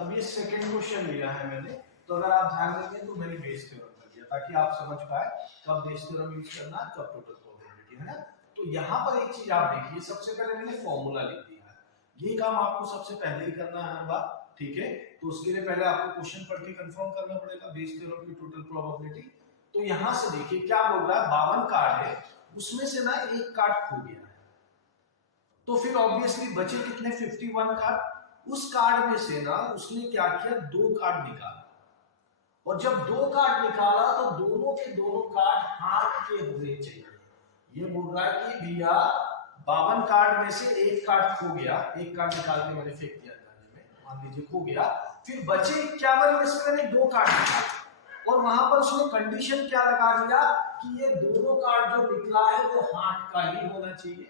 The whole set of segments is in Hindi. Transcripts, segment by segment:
अब ये सेकंड क्वेश्चन लिया है मैंने, तो अगर आप ध्यान देंगे तो मैंने बेस थ्योरम कर दिया ताकि आप समझ पाए कब बेस थ्योरम यूज करना है, कब टोटल प्रोबेबिलिटी, है ना। तो यहाँ पर एक चीज आप देखिए, सबसे पहले मैंने फॉर्मूला लिख दिया है। ये काम आपको सबसे पहले ही करना है बात, ठीक है। तो उसके लिए पहले आपको क्वेश्चन पढ़ के कंफर्म करना पड़ेगा बेस थ्योरम की टोटल प्रोबेबिलिटी। तो यहाँ से देखिए क्या बोल रहा है, 52 कार्ड है, उसमें से ना एक कार्ड खो गया है, तो फिर ऑब्वियसली बचे कितने, 51 कार्ड। उस कार्ड में से ना उसने क्या किया, 2 कार्ड निकाला, और जब 2 कार्ड निकाला तो दोनों के दोनों कार्ड हाथ के होने चाहिए। ये बोल रहा है कि भैया 52 कार्ड में से एक कार्ड खो गया, एक कार्ड निकाल के मैंने फेंक दिया जाने में, मान लीजिए खो गया, फिर बचे 51 में से मैंने 2 कार्ड निकाले, और वहां पर उसने कंडीशन क्या लगा दिया कि ये दोनों कार्ड जो निकला है वो हाथ का ही होना चाहिए,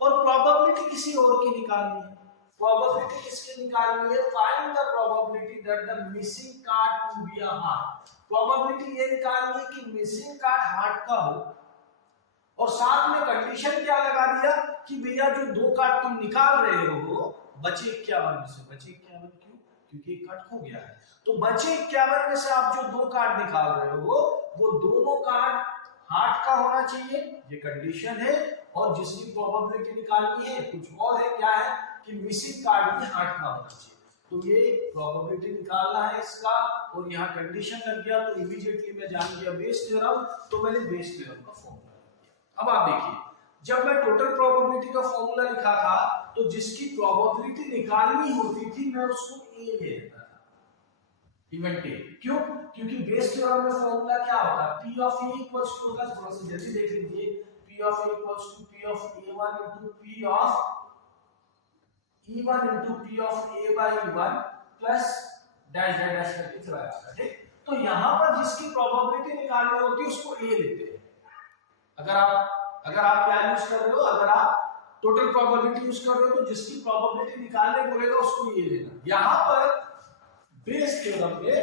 और प्रोबेबिलिटी किसी और की निकालनी है। प्रोबेबिलिटी किसकी निकालनी है, find the probability that the missing card to be a heart. Probability ये निकालनी है कि मिसिंग कार्ड हार्ट का हो, और साथ में कंडीशन क्या लगा दिया कि भैया जो 2 कार्ड तुम निकाल रहे हो बचे 51 में से, बचे 51 क्यों, क्योंकि एक कार्ड खो गया है, तो बचे 51 में से आप जो 2 कार्ड निकाल रहे हो वो दोनों कार्ड हार्ट का होना चाहिए, ये कंडीशन है। और जिसकी प्रोबेबिलिटी निकालनी है कुछ और है, क्या है कि मिसिंग कार्ड भी हार्ट का होना चाहिए। तो ये प्रोबेबिलिटी निकालना है इसका, और यहाँ कंडीशन लग गया, तो इमीडिएटली मैं जान गया बेस थ्योरम, तो मैंने बेस थ्योरम का फॉर्मूला लिख दिया। अब आप देखिए, जब मैं टोटल प्रोबेबिलिटी का फॉर्मूला लिखा था तो जिसकी प्रोबेबिलिटी निकालनी होती थी मैं उसको ए ले लेता था, इवेंट ए। क्यों, क्योंकि बेस थ्योरम में फॉर्मूला क्या होता है, P of A equals to, होगा थोड़ा सा जल्दी देख लीजिए, P of A equals to P of A1 into P of E1 into P of A by E1 plus dash dash dash करके चला जाता है, ठीक। तो यहां पर जिसकी प्रोबेबिलिटी निकालनी होती है उसको A लेते हैं। अगर आप क्या यूज कर रहे हो, अगर आप टोटल प्रोबेबिलिटी यूज कर रहे हो तो जिसकी प्रोबेबिलिटी निकालने बोलेगा उसको ये लेना। यहां पर बेस थ्योरम में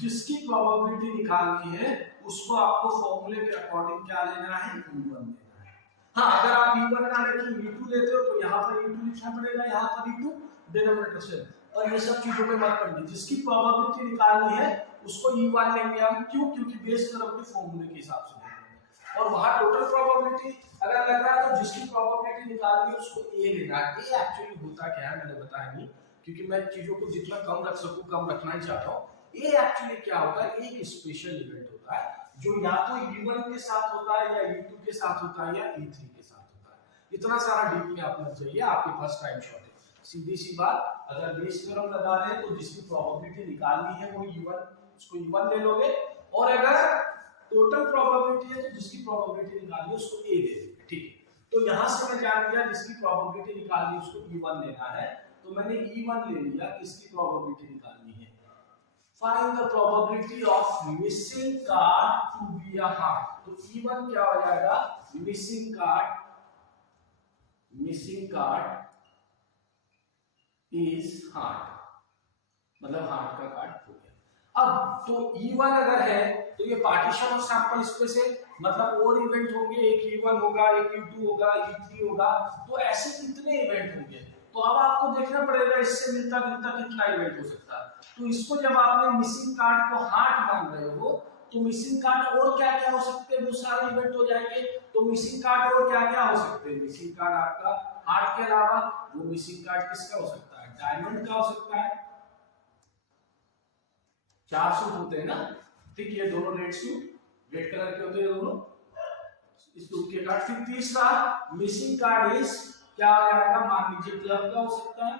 जिसकी प्रोबेबिलिटी निकालनी है उसको आपको फॉर्मूले के अकॉर्डिंग क्या लेना है, E1 लेना है। हाँ, अगर आप E1 ना लेके E2 लेते हो तो यहाँ पर E2 लिखना पड़ेगा, यहाँ पर E2 डिनोमिनेटर से, और ये सब चीजों पे मत पड़ेगी। जिसकी प्रोबेबिलिटी निकालनी है उसको E1 लेंगे हम, क्यों, क्योंकि बेस थ्योरम के फॉर्मूले के हिसाब से लेंगे। और वहां टोटल प्रोबेबिलिटी अगर लग रहा है तो जिसकी प्रोबेबिलिटी निकालनी है उसको A लेना है। ये एक्चुअली होता क्या है मैंने बताया नहीं, क्योंकि मैं चीजों को जितना कम रख सकूं कम रखना ही चाहता हूँ। ये एक्चुअली क्या होता है, एक स्पेशल इवेंट होता है जो या तो E1 के साथ होता है या E2 के साथ होता है या E3 के साथ होता है। इतना सारा डीपली आप मत जाइए, आपके पास टाइम शॉर्ट है। सीधी सी बात, अगर बेस थ्योरम लगा रहे हैं तो जिसकी प्रोबेबिलिटी निकालनी है वो E1, उसको E1 ले लोगे, और अगर टोटल प्रोबेबिलिटी है तो जिसकी प्रोबेबिलिटी निकालनी है उसको A ले लोगे, ठीक है। तो यहां से मैं जान गया जिसकी प्रोबेबिलिटी निकालनी है उसको E1 लेना है, तो मैंने E1 ले लिया, किसकी प्रोबेबिलिटी निकालनी है, find the probability of missing card to be a heart। तो E1 क्या हो जाएगा, missing card is heart, मतलब हार्ट का कार्ड हो गया। अब तो E1 अगर है तो ये पार्टीशन ऑफ सैंपल स्पेस है, मतलब और इवेंट होंगे, एक E1 होगा, एक E2 होगा, E3 होगा, तो ऐसे कितने इवेंट होंगे। तो अब आपको देखना पड़ेगा इससे मिलता जुलता कितना इवेंट हो सकता है। तो इसको जब आपने मिसिंग कार्ड को हार्ट मान रहे हो तो मिसिंग कार्ड और क्या क्या हो सकते हैं, वो सारे इवेंट हो जाएंगे। तो मिसिंग कार्ड और क्या क्या हो सकते हैं, मिसिंग कार्ड आपका हार्ट के अलावा वो मिसिंग कार्ड किसका हो सकता है, डायमंड का हो सकता है। 4 सूट होते हैं ना, ठीक, ये दोनों रेड सूट रेड कलर के होते हैं दोनों, इस सूट के कार्ड। फिर तीसरा मिसिंग कार्ड इज क्या हो जाएगा, मान लीजिए क्लब का हो सकता है,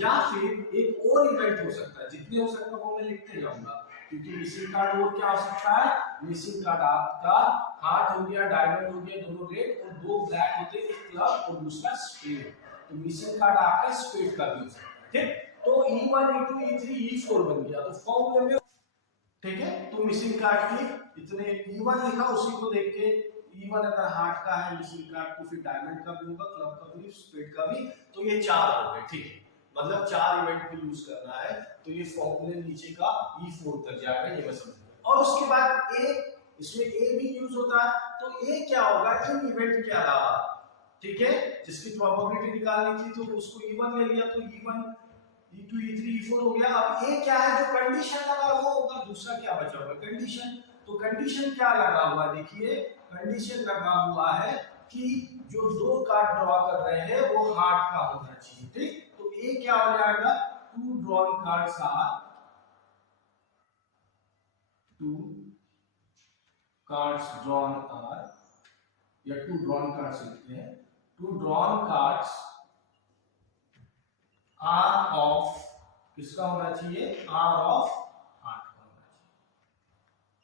या फिर एक और इवेंट हो सकता है। जितने हो सकता है वो मैं लिखते जाऊंगा, क्योंकि मिसिंग कार्ड और क्या हो सकता है, मिसिंग कार्ड आपका हार्ट हो गया, डायमंड हो गया, दोनों रेड, और 2 ब्लैक होते हैं, एक क्लब और दूसरा स्पेड। तो मिसिंग कार्ड आपका स्पेड का भी हो सकता है, ठीक। तो E1 E2 E3 E4 बन गया, तो फॉर्मूले में, ठीक है। तो मिसिंग कार्ड की इतने E1 लिखा, उसी को देख के E1 अगर हार्ट का है मिसिंग कार्ड तो फिर डायमंड का भी होगा, क्लब का भी, स्पेड का भी, तो ये 4 हो गए, ठीक है। मतलब 4 इवेंट पे यूज करना है, तो ये फॉर्मूले नीचे का E4 तक जाएगा, ये मैं समझ गया। और उसके बाद A, इसमें A भी यूज होता है, तो A क्या होगा, इन इवेंट के अलावा, ठीक है, जिसकी प्रोबेबिलिटी निकालनी थी तो उसको E1 ले लिया, तो E1 E2 E3 E4 हो गया। अब ए क्या है जो कंडीशन लगा हुआ होगा, दूसरा क्या बचा हुआ है कंडीशन। तो कंडीशन क्या लगा हुआ है, देखिए कंडीशन लगा हुआ है कि जो दो कार्ड ड्रॉ कर रहे हैं वो हार्ट का होना चाहिए, ठीक। तो ए क्या हो जाएगा, two drawn cards are, two cards drawn are, या टू ड्रॉन कार्ड्स लिखते हैं, two drawn cards are of, किसका होना चाहिए, आर ऑफ हार्ट का होना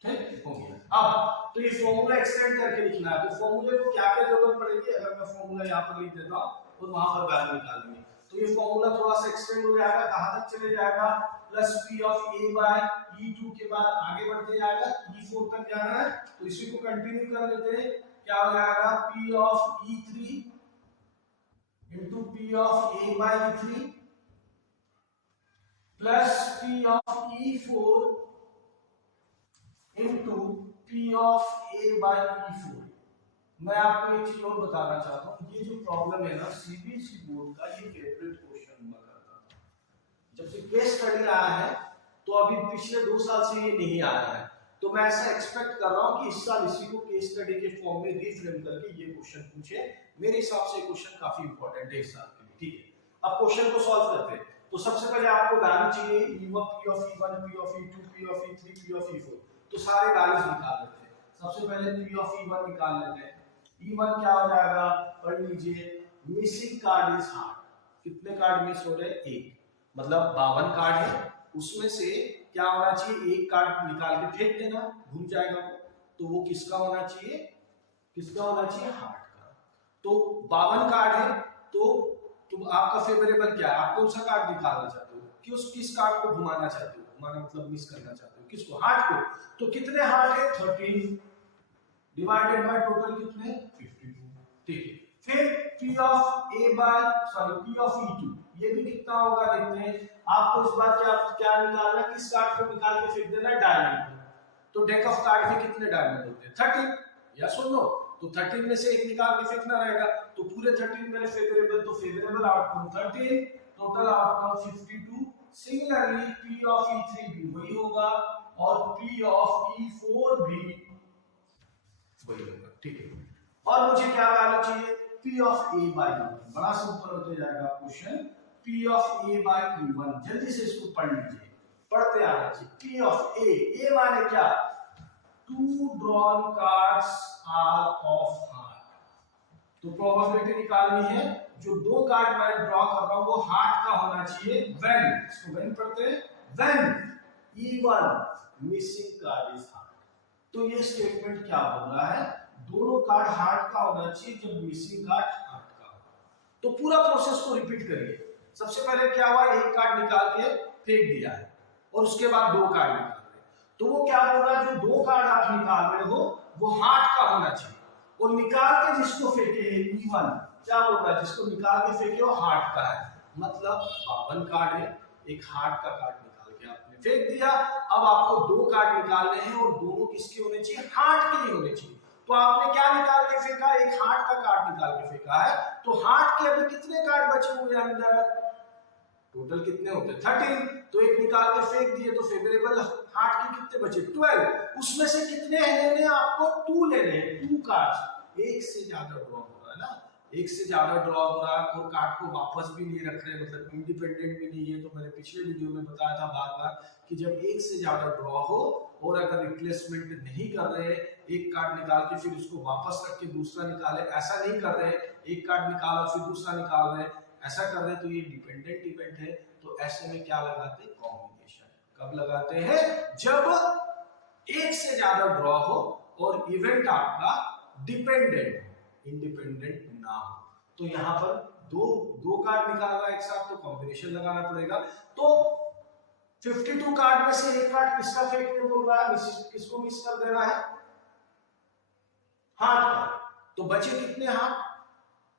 चाहिए, ठीक हो गया। अब तो ये फॉर्मूला एक्सटेंड करके लिखना है, तो फॉर्मूले को क्या क्या जरूरत पड़ेगी, अगर मैं फॉर्मूला यहाँ पर लिख देता हूँ तो वहां पर वैल्यू निकाल लेंगे। तो ये फॉर्मूला थोड़ा सा एक्सटेंड हो जाएगा, कहां तक चले जाएगा, plus P of A by E2 के बाद आगे बढ़ते जाएगा, E4 तक जाना है। तो इसी को कंटिन्यू कर लेते हैं, क्या हो जाएगा, P of E3 into P of A by E3 plus P of E4 into P of A by E4। मैं आपको एक चीज और बताना चाहता हूँ, ये जो प्रॉब्लम है ना सीबीएसई बोर्ड का, ये फेवरेट क्वेश्चन हुआ करता था। जब से केस स्टडी आया है तो अभी पिछले 2 साल से ये नहीं आया है, तो मैं ऐसा एक्सपेक्ट कर रहा हूँ कि इस साल इसी को केस स्टडी के फॉर्म में रीफ्रेम करके ये क्वेश्चन पूछे। मेरे हिसाब से क्वेश्चन काफी इंपॉर्टेंट है इस साल के लिए, ठीक है। अब क्वेश्चन को सॉल्व करते हैं। तो सबसे पहले आपको वैल्यू चाहिए P of E1, P of E2, P of E3, P of E4। तो सारे वैल्यूज निकाल लेते हैं। सबसे पहले P ऑफ E1 निकाल लेते हैं। E1 क्या हो जाएगा, पढ़ लीजिए, मिसिंग कार्ड इज हार्ट। कितने कार्ड मिस हो रहे हैं, एक, मतलब 52 कार्ड है, उसमें से क्या होना चाहिए, एक कार्ड निकाल के फेंक देना, घूम जाएगा वो। तो वो किसका होना चाहिए, किसका होना चाहिए, हार्ट का। तो 52 कार्ड है, तो आपका फेवरेबल क्या है, आप कौन सा कार्ड निकालना चाहते हो, किस कार्ड को घुमाना चाहते हो, घुमाना मतलब मिस करना चाहते हो, किसको, हार्ट को। तो कितने हार्ट है, 13 डिवाइडेड बाय टोटल कितने, 52, ठीक है। फिर P of A by P of E2, ये भी कितना होगा देखते हैं। आपको इस बार क्या निकालना है, किस कार्ड को निकाल के फेंक देना, डायमंड। तो डेक ऑफ कार्ड में कितने डायमंड होते हैं, 13, या सुन लो, तो 13 में से एक निकाल के फेंकना रहेगा। तो पूरे 13 में फेवरेबल, तो favourable outcome 13, total outcome 52। Similarly P of E3 भी वही होगा और P ऑफ E4 भी वही होगा, ठीक है। और मुझे क्या वैल्यू चाहिए, P of A by E1। बड़ा सिंपल होते जाएगा question, P of A by E1। जल्दी से इसको पढ़ लीजिए, पढ़ते आना चाहिए। P ऑफ A माने क्या, two drawn cards are of heart. तो प्रोबेबिलिटी निकालनी है, जो दो कार्ड मैं ड्रॉ कर रहा हूं वो हार्ट का होना चाहिए व्हेन, इसको व्हेन पढ़ते हैं, when E1 missing card is heart. तो ये स्टेटमेंट क्या बोल रहा है, दोनों कार्ड हार्ट का होना चाहिए जब मिसिंग कार्ड हार्ट का हो। तो पूरा प्रोसेस को रिपीट करिए। सबसे पहले क्या हुआ, एक कार्ड निकाल के फेंक दिया है और उसके बाद दो कार्ड निकाल रहे, तो वो क्या बोल रहा है, जो दो कार्ड आप निकाल रहे हो वो हार्ट का होना चाहिए, और निकाल के जिसको फेंके है E1, क्या बोल रहा है, जिसको निकाल के फेंके वो हार्ट का है। मतलब 52 कार्ड है, एक हार्ट का कार्ड निकाल के आपने फेंक दिया। अब आपको दो कार्ड निकालने हैं और दोनों किसके होने चाहिए, हार्ट के लिए होने चाहिए। तो आपने क्या निकाल के फेंका, एक हार्ट का कार्ड निकाल के फेंका है। तो हार्ट के अभी कितने कार्ड बचे हुए हैं अंदर, टोटल कितने होते हैं, 13। तो एक निकाल के फेंक दिए, तो फेवरेबल हार्ट के कितने बचे, 12। उसमें से कितने लेने हैं आपको, 2 लेने हैं, 2 कार्ड्स। एक से ज्यादा ड्रॉ हो रहा है ना, एक से ज्यादा ड्रॉ हो रहा है, और कार्ड को वापस भी नहीं रख रहे, मतलब इंडिपेंडेंट भी नहीं है। तो मैंने पिछले वीडियो में बताया था बार बार कि जब एक से ज्यादा ड्रॉ हो और अगर रिप्लेसमेंट नहीं कर रहे, एक कार्ड निकाल के फिर उसको वापस रख के दूसरा निकाले, ऐसा नहीं कर रहे, एक कार्ड निकाला फिर दूसरा निकाल रहे, ऐसा कर रहे, तो ये डिपेंडेंट इवेंट है। तो ऐसे में क्या लगाते हैं, कॉम्बिनेशन। कब लगाते हैं, जब एक से ज्यादा ड्रॉ हो और इवेंट आपका डिपेंडेंट, इंडिपेंडेंट ना हो। तो यहाँ पर दो कार्ड निकाल रहा है एक साथ, तो कॉम्बिनेशन लगाना पड़ेगा। तो 52 कार्ड में से एक कार्ड किसका फेंकने बोल रहा है, किसको मिस कर देना है, हार्ट का। तो बचे कितने हार्ट,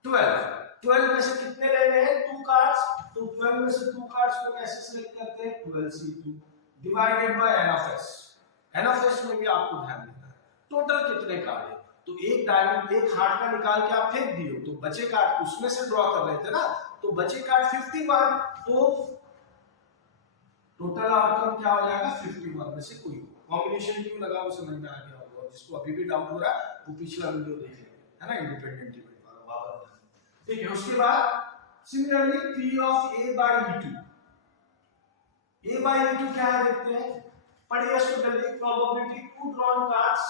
12 में से कितने लेने हैं, 2 कार्ड्स। तो 12 में से 2 कार्ड्स को कैसे सिलेक्ट करते हैं, 12C2 divided by n of s। n of s में भी आपको ध्यान देना है, टोटल कितने कार्ड है। तो एक डायमंड, एक हार्ट का निकाल के आप फेंक दिए, तो बचे कार्ड उसमें से ड्रॉ कर रहे थे ना, तो बचे कार्ड 51। तो टोटल आउटकम क्या हो जाएगा 51 में से कोई कॉम्बिनेशन क्यों लगा वो समझ में आ गया होगा। जिसको अभी भी डाउट हो रहा है वो पिछला वीडियो देख लेंगे, है ना, इंडिपेंडेंट डिपेंड वाला। ठीक है, उसके बाद similarly P of A by E2, A by E2 क्या है देखते हैं। पढ़िए इसको जल्दी। Probability two drawn cards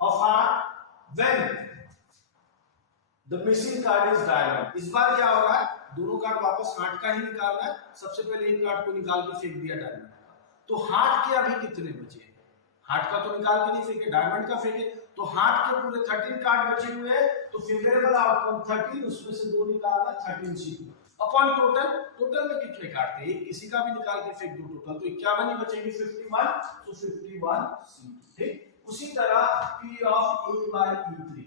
of heart when the missing card is diamond. इस बार क्या हो रहा है, दोनों कार्ड वापस हार्ट का ही निकालना है। सबसे पहले एक कार्ड को निकाल के फेंक दिया डायमंड का, तो हार्ट के अभी कितने बचे? हार्ट का तो निकाल के नहीं फेंके, डायमंड का फेंके, तो हार्ट के पूरे 13 कार्ड बचे हुए हैं। तो फेवरेबल आउटकम 13, उसमें से 2 निकालना 13 C2 अपॉन टोटल। टोटल में कितने कार्ड थे? एक, किसी का भी निकाल के फेंक दो टोटल, तो 51 ही बचेंगे 51, तो 51 C2। ठीक, उसी तरह P of A by E3,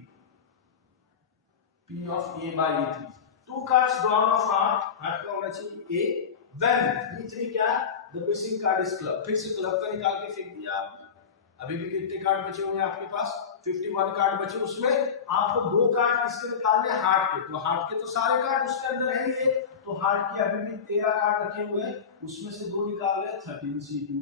P of A by E3, 2 cards drawn of heart का होना चाहिए A, when E3 क्या है, the missing card is club। फिर से क्लब का निकाल के फेंक दिया आपने। अभी भी कितने कार्ड बचे हुए हैं आपके पास? 51 कार्ड बचे, उसमें आपको 2 कार्ड किसके निकालने हैं? हार्ट के। तो हार्ट के तो सारे कार्ड उसके अंदर है ही, तो हार्ट के अभी भी 13 कार्ड रखे हुए हैं, उसमें से 2 निकाल रहे हैं 13 C2।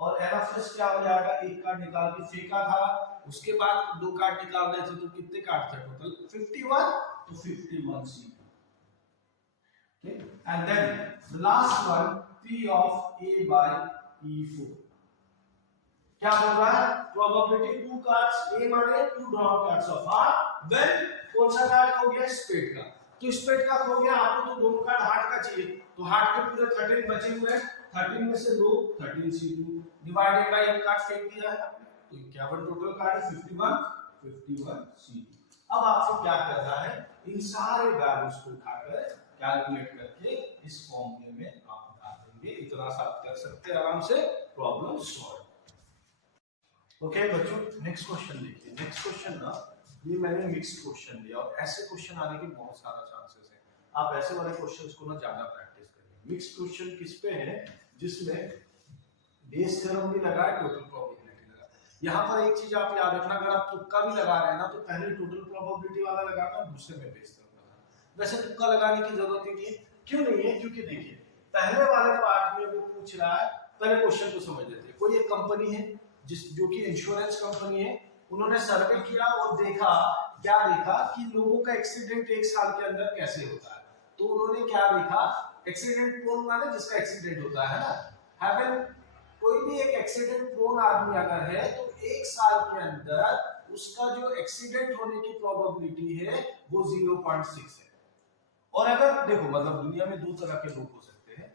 और NFS क्या हो जाएगा, एक कार्ड निकाल के फेंका था, उसके बाद 2 कार्ड निकाल रहे थे, तो कितने कार्ड थे टोटल? 51, तो 51 C2। And then the last one, P of A by E4, क्या बोल रहा है? प्रोबेबिलिटी 2 कार्ड्स A माने 2 drawn cards of heart when कौन सा कार्ड खो गया? स्पेड का। तो स्पेड का खो गया, आपको तो दोनों कार्ड हार्ट का चाहिए, तो हार्ट के पूरे 13 बचे हुए हैं, 13 में से 2 13 C2 डिवाइडेड बाय एक कार्ड फेंक दिया है, तो 51 टोटल कार्ड है, 51 C2। अब आपको क्या करना है, इन सारे वैल्यूज को उठाकर कैलकुलेट करके इस फॉर्मूले में आप डाल देंगे। इतना सा आप कर सकते हैं आराम से, प्रॉब्लम सॉल्व। ओके बच्चों, नेक्स्ट क्वेश्चन देखिए। नेक्स्ट क्वेश्चन ना, ये मैंने मिक्स्ड क्वेश्चन लिया और ऐसे क्वेश्चन आने के बहुत सारा चांसेस है। आप ऐसे वाले क्वेश्चंस को ना ज्यादा प्रैक्टिस करिए। मिक्स्ड क्वेश्चन किस पे है? जिसमें बेस थ्योरम भी लगा है, टोटल प्रोबेबिलिटी लगा। यहाँ पर एक चीज आप याद रखना, अगर आप तुक्का भी लगा रहे हैं ना, तो पहले टोटल प्रोबेबिलिटी वाला लगाना, दूसरे में बेस थ्योरम लगाना। वैसे तुक्का लगाने की जरूरत ही नहीं है। क्यों नहीं है? क्योंकि देखिए पहले वाले पार्ट में वो पूछ रहा है, पहले क्वेश्चन को समझ लेते हैं। कोई एक कंपनी है जो कि इंश्योरेंस कंपनी है, उन्होंने सर्वे किया और देखा, क्या देखा कि लोगों का एक्सीडेंट 1 साल के अंदर कैसे होता है। तो उन्होंने क्या देखा, एक्सीडेंट प्रोन माने जिसका एक्सीडेंट होता है ना, हैवन, कोई भी एक एक्सीडेंट प्रोन आदमी अगर है तो 1 साल के अंदर उसका जो एक्सीडेंट होने की प्रोबेबिलिटी है वो 0.6 है। और अगर देखो, मतलब दुनिया में 2 तरह के लोग हो सकते हैं,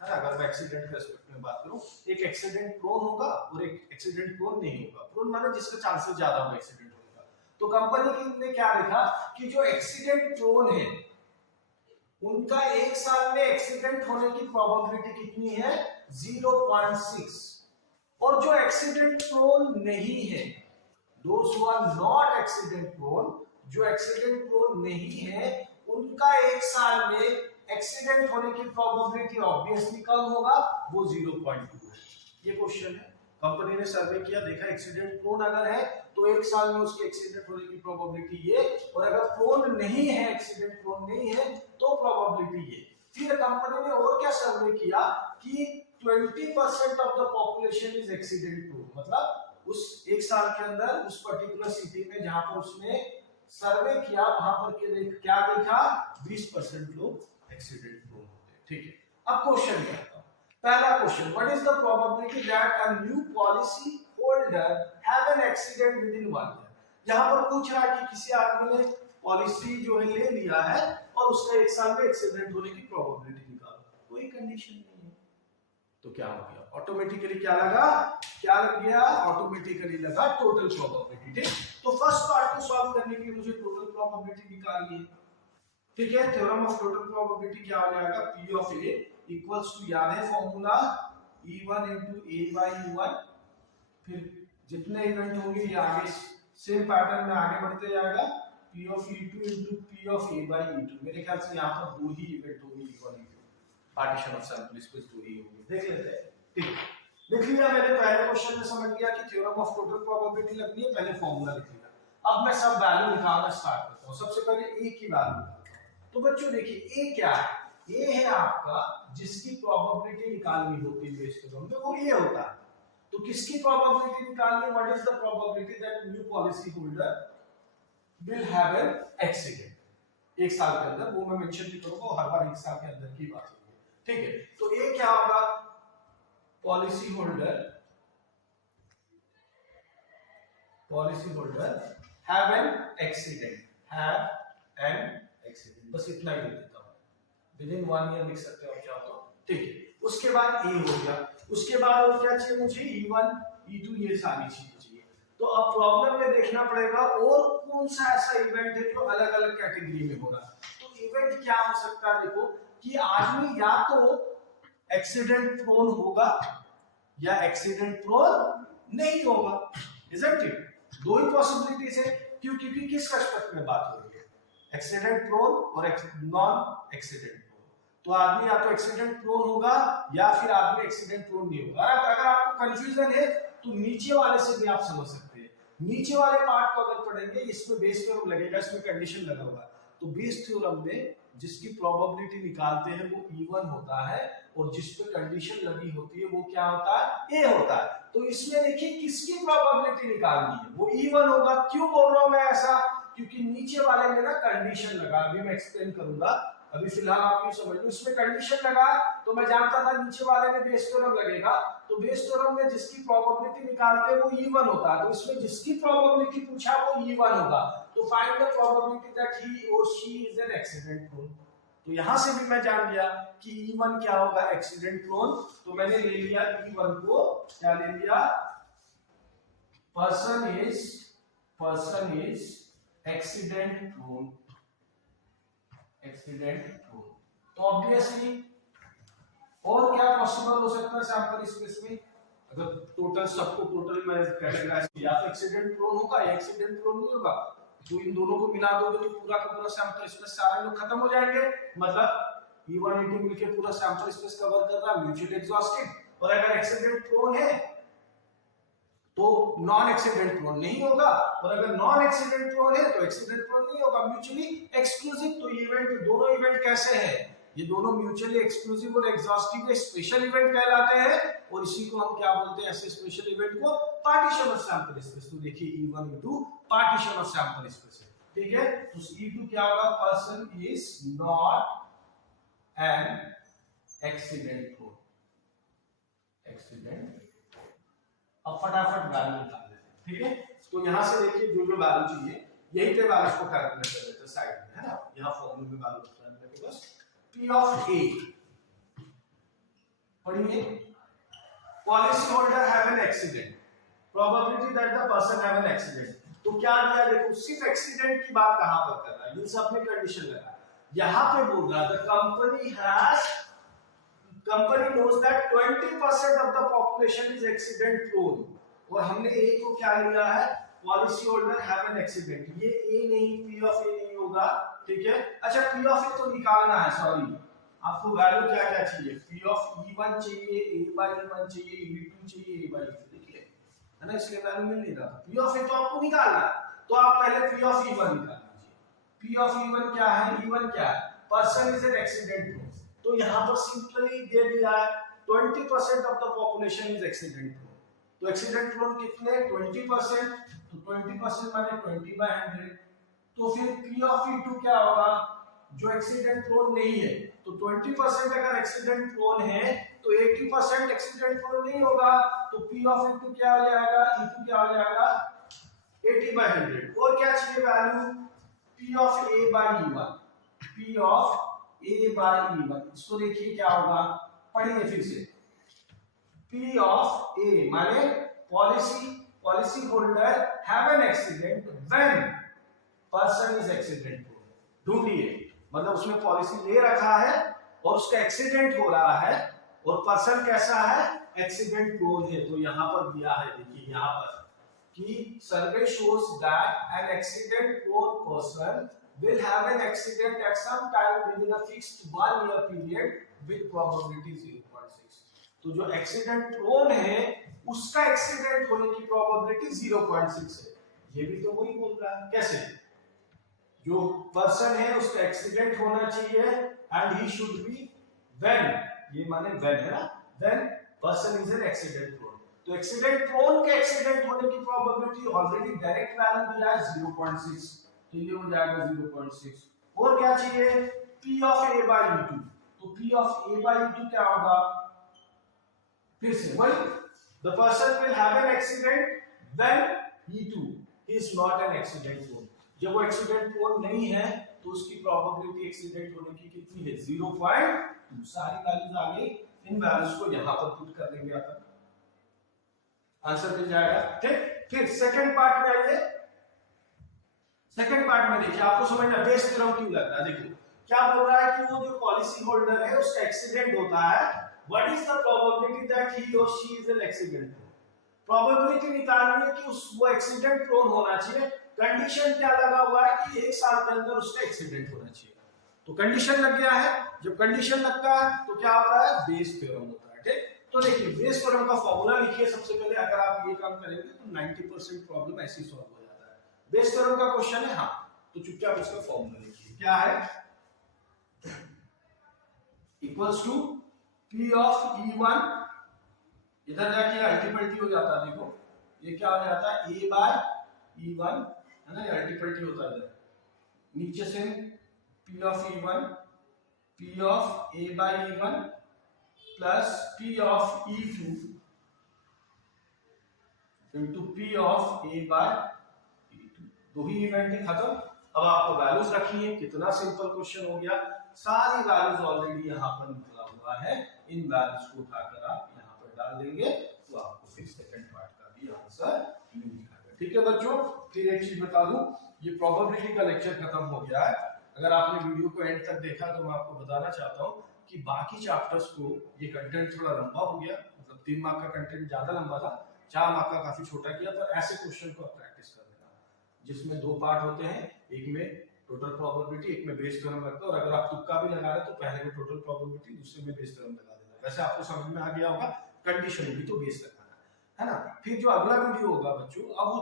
है ना। अगर मैं एक्सीडेंट के एस्पेक्ट में बात करूं, एक एक्सीडेंट प्रोन होगा और एक एक्सीडेंट प्रोन नहीं होगा। प्रोन माने जिसका चांसेस ज्यादा होगा एक्सीडेंट होने का। तो कंपनी ने क्या देखा कि जो एक्सीडेंट प्रोन है उनका 1 साल में एक्सीडेंट होने की प्रोबेबिलिटी कितनी है? 0.6। और जो एक्सीडेंट प्रोन नहीं है, those who are not accident prone, जो एक्सीडेंट प्रोन नहीं है, उनका 1 साल में एक्सीडेंट होने की प्रोबेबिलिटी ऑब्वियसली कम होगा, वो 0.2 है। ये क्वेश्चन है, कंपनी ने सर्वे किया, देखा एक्सीडेंट प्रोन अगर है तो 1 साल में उसके एक्सीडेंट होने की प्रोबेबिलिटी ये, और अगर प्रोन नहीं है, एक्सीडेंट प्रोन नहीं है, तो प्रोबेबिलिटी ये। फिर कंपनी ने और क्या सर्वे किया कि 20% of the population is accident prone, मतलब उस 1 साल के अंदर उस पर्टिकुलर सिटी में जहां पर उसने सर्वे किया, वहां पर क्या देखा, 20% लोग एक्सीडेंट प्रोन होते हैं। ठीक है, अब क्वेश्चन क्या था? पहला question, what is the probability that a new policy holder have an accident with in 1 year. यहां पर पूछ रहा है कि किसी आदमी ने पॉलिसी जो है ले लिया है और उसका 1 साल में एक्सीडेंट होने की प्रोबेबिलिटी निकालो, कोई कंडीशन नहीं है, तो क्या हो गया? ऑटोमेटिकली क्या लगा? क्या लग गया? ऑटोमेटिकली लगा टोटल प्रोबेबिलिटी। ठीक, तो फर्स्ट पार्ट को सॉल्व करने के लिए मुझे टोटल प्रोबेबिलिटी निकालनी है। ठीक है, थ्योरम ऑफ टोटल प्रोबेबिलिटी क्या हो जाएगा? P of A equals to, याद है formula, E1 into A by U1। फिर जितने इवेंट होंगे ये आगे सेम पैटर्न में आगे बढ़ते जाएगा, P of E2 into P of A by E2। मेरे ख्याल से यहाँ पर 2 ही इवेंट होंगे, E1 E2, partition of sample space 2 ही होंगे। देख लेते हैं। ठीक, लिख लिया मैंने, पहले क्वेश्चन में समझ गया कि थ्योरम ऑफ टोटल प्रोबेबिलिटी लगनी है, पहले फॉर्मूला लिख लिया। अब मैं सब वैल्यू निकालना स्टार्ट करता हूँ। सबसे पहले A की वैल्यू निकालता हूँ। तो बच्चों देखिए A क्या है? ये है आपका जिसकी प्रोबेबिलिटी निकालनी होती है बेस थ्योरम में, वो ये होता है। तो किसकी प्रोबेबिलिटी निकालनी, what is the probability that new policy holder will have an accident 1 साल के अंदर, वो मैं मेंशन नहीं करूंगा, हर बार 1 साल के अंदर की बात होगी, ठीक है। तो ये क्या होगा, policy holder have an accident, बस इतना ही लिख देता हूं, विद इन 1 ईयर लिख सकते हो आप चाहो तो, ठीक है। उसके बाद ए हो गया, उसके बाद और क्या चाहिए मुझे, E1 E2 ये सारी चीजें चाहिए। तो अब प्रॉब्लम में देखना पड़ेगा और कौन सा ऐसा इवेंट है जो अलग अलग कैटेगरी में हो रहा है। तो इवेंट क्या हो सकता है, देखो कि आदमी या तो एक्सीडेंट प्रोन होगा या एक्सीडेंट प्रोन नहीं होगा, इजंट इट? दो ही पॉसिबिलिटीज है, क्योंकि किस रेस्पेक्ट में बात हो रही है, एक्सीडेंट प्रोन और नॉन एक्सीडेंट प्रोन। तो आदमी या तो एक्सीडेंट प्रोन होगा या फिर आदमी एक्सीडेंट प्रोन नहीं होगा। अगर आपको कंफ्यूजन है तो नीचे वाले से भी आप समझ सकते हैं। नीचे वाले पार्ट को अगर पढ़ेंगे, इसमें बेस थ्योरम लगेगा, इसमें कंडीशन लगा होगा। तो बेस थ्योरम में जिसकी प्रोबेबिलिटी निकालते हैं वो E1 होता है, और जिस पे कंडीशन लगी होती है वो क्या होता है, A होता है। तो इसमें देखिए किसकी प्रोबेबिलिटी निकालनी है, वो E1 होगा। क्यों बोल रहा हूं मैं ऐसा, क्योंकि नीचे वाले में ना कंडीशन लगा, अभी मैं एक्सप्लेन करूंगा, अभी फिलहाल आप ये समझ लो। इसमें कंडीशन लगा तो मैं जानता था नीचे वाले में बेस थ्योरम लगेगा, तो बेस थ्योरम में जिसकी प्रोबेबिलिटी निकालते हैं वो E1 होता है। तो इसमें जिसकी प्रोबेबिलिटी पूछा वो E1 होगा। तो find the probability that he or she is an accident prone. तो यहां से भी मैं जान गया कि E1 क्या होगा, एक्सीडेंट प्रोन। तो मैंने ले लिया E1 को, क्या ले लिया, पर्सन इज एक्सीडेंट प्रोन, तो ऑब्वियसली और क्या पॉसिबल हो सकता है सैंपल स्पेस में, अगर टोटल सबको टोटल में कैटेगराइज किया, या तो एक्सीडेंट प्रोन होगा या एक्सीडेंट प्रोन नहीं होगा। तो इन दोनों को मिला दोगे तो पूरा का पूरा सैंपल स्पेस सारे लोग खत्म हो जाएंगे, मतलब E1 E2 मिलके पूरा सैंपल स्पेस कवर कर रहा है, म्यूचुअली एग्जॉस्टिव। और अगर एक्सीडेंट प्रोन है तो नॉन एक्सीडेंट प्रोन नहीं होगा, और अगर नॉन एक्सीडेंट प्रोन है तो एक्सीडेंट प्रोन नहीं होगा, म्यूचुअली एक्सक्लूसिव। तो इवेंट, दोनों इवेंट कैसे हैं, ये दोनों म्यूचुअली एक्सक्लूसिव और एग्जॉस्टिव स्पेशल इवेंट कहलाते हैं, और इसी को हम क्या बोलते हैं, ऐसे स्पेशल इवेंट को पार्टीशन ऑफ सैंपल स्पेस। तो देखिए E1 E2 partition of sample space है, ठीक है। तो E2 क्या होगा, person is not an accident prone, अब फटाफट वैल्यू निकाल लेते हैं, ठीक है। तो यहां से देखिए जो वैल्यू चाहिए, यही पे वैल्यूज को कैलकुलेट कर लेते हैं साइड में, है ना। यहां फॉर्मूले में वैल्यू रखना है मेरे पास, P ऑफ A, पढ़िए, policy holder have an accident, probability that the person have an accident. तो क्या दिया, देखो सिर्फ एक्सीडेंट की बात कहां पर कर रहा है, इन सब में कंडीशन लगा, यहां पे बोल रहा है the company knows that 20% of the population is accident prone, और हमने A को क्या लिया है, policy holder have an accident. ये A नहीं, P ऑफ A नहीं होगा, ठीक है। अच्छा P ऑफ A तो निकालना है, सॉरी आपको वैल्यू क्या क्या चाहिए, P ऑफ E1 चाहिए, A by E1 चाहिए, E2 चाहिए, A by E2, देखिए है ना, इसलिए वैल्यू मिल नहीं रहा। P ऑफ A तो आपको निकालना है, तो आप पहले P ऑफ E1 निकाल लीजिए। P ऑफ E1 क्या है, E1 क्या है, person is an accident prone. तो यहां पर सिंपली दे दिया है 20% of the population is accident prone. तो एक्सीडेंट प्रोन कितने, 20%, तो 20% माने 20/100। तो फिर P ऑफ E2 क्या होगा, जो एक्सीडेंट प्रोन नहीं है, तो 20% अगर एक्सीडेंट प्रोन है तो 80% एक्सीडेंट प्रोन नहीं होगा, तो P ऑफ E2 क्या हो जाएगा, E2 क्या हो जाएगा 80/100। और क्या चाहिए value, P of A by E1, P of A by E1। इसको देखिए क्या होगा, पढ़िए फिर से, P ऑफ A माने policy holder have an accident when person is accident prone. ढूंढिए, मतलब उसने पॉलिसी ले रखा है और उसका एक्सीडेंट हो रहा है, और पर्सन कैसा है, एक्सीडेंट प्रोन है। तो यहां पर दिया है, देखिए यहां पर कि survey shows that an accident prone person will have an accident at some time within a fixed 1 year period with probability 0.6। तो जो एक्सीडेंट प्रोन है उसका एक्सीडेंट होने की प्रोबेबिलिटी 0.6 है। ये भी तो वही बोल रहा है, कैसे, जो पर्सन है उसका एक्सीडेंट होना चाहिए and he should be when, ये माने व्हेन है ना, when person is an accident prone. तो एक्सीडेंट प्रोन के एक्सीडेंट होने की प्रोबेबिलिटी ऑलरेडी डायरेक्ट वैल्यू दिया है 0.6, तो ये हो जाएगा 0.6। और क्या चाहिए, P of A by E2, तो P of A by E2 क्या होगा, फिर से वही, the person will have an accident when E2 is not an accident prone। जब वो एक्सीडेंट प्रोन नहीं है तो उसकी प्रोबेबिलिटी एक्सीडेंट होने की कितनी है, 0.2। सारी वैल्यूज आ गई, इन वैल्यूज को यहां पर पुट कर देंगे, आप आंसर मिल जाएगा। ठीक, फिर सेकंड पार्ट में आइए। सेकंड पार्ट में देखिए, आपको समझना बेस थ्योरम क्यों लग रहा है। देखिए क्या बोल रहा है कि वो जो पॉलिसी होल्डर है उसका एक्सीडेंट होता है, what is the probability that he or she is an accident prone. Probability निकालनी है कि वो एक्सीडेंट प्रोन होना चाहिए। कंडीशन क्या लगा हुआ है कि 1 साल के अंदर उसका एक्सीडेंट होना चाहिए, तो कंडीशन लग गया है। जब कंडीशन लगता है तो क्या होता है, बेस थ्योरम होता है। ठीक, तो देखिए बेस थ्योरम का फॉर्मूला लिखिए सबसे पहले। अगर आप ये काम करेंगे तो 90% प्रॉब्लम ऐसे ही सॉल्व हो जाता है। बेस थ्योरम का क्वेश्चन है, हाँ, तो चुपचाप इसका फॉर्मूला लिखिए। क्या है, equals to P of E1, इधर जाके अल्टीपल्टी हो जाता है। देखो ये क्या हो जाता है, A बाय E1 है ना, ये अल्टीपल्टी होता है इधर। नीचे से P of E1, P of A by E1 plus P of E2 into P of A by E2। दो ही इवेंट है, खत्म। अब आपको वैल्यूज रखनी है, कितना सिंपल क्वेश्चन हो गया। सारी वैल्यूज ऑलरेडी यहाँ पर निकला हुआ है, इन वैल्यूज को उठाकर आप यहाँ पर डाल देंगे तो आपको फिर सेकंड पार्ट का भी आंसर मिल जाएगा। ठीक है बच्चों, फिर एक चीज बता दूं, ये प्रोबेबिलिटी का लेक्चर खत्म हो गया है। अगर आपने वीडियो को एंड तक देखा तो मैं आपको बताना चाहता हूँ कि बाकी चैप्टर्स को ये कंटेंट थोड़ा लंबा हो गया, मतलब 3 मार्क का कंटेंट ज्यादा लंबा था, 4 मार्क का काफी छोटा किया। तो ऐसे क्वेश्चन को आप प्रैक्टिस कर लेना, जिसमें 2 पार्ट होते हैं, एक में टोटल प्रोबेबिलिटी, एक में बेस थ्योरम लगता है। और अगर आप तुक्का भी लगा रहे तो पहले में टोटल प्रोबेबिलिटी, दूसरे में बेस थ्योरम लगा देना। वैसे आपको समझ में आ गया होगा, कंडीशन भी तो बेस लगाना है ना। फिर जो अगला वीडियो होगा बच्चों, अब वो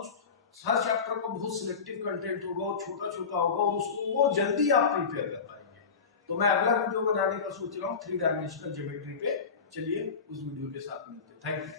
हर चैप्टर का बहुत सिलेक्टिव कंटेंट होगा, वो छोटा छोटा होगा और उसको वो जल्दी आप प्रिपेयर कर पाएंगे। तो मैं अगला वीडियो बनाने का सोच रहा हूँ 3 डायमेंशनल ज्योमेट्री पे। चलिए उस वीडियो के साथ मिलते हैं। Thank you.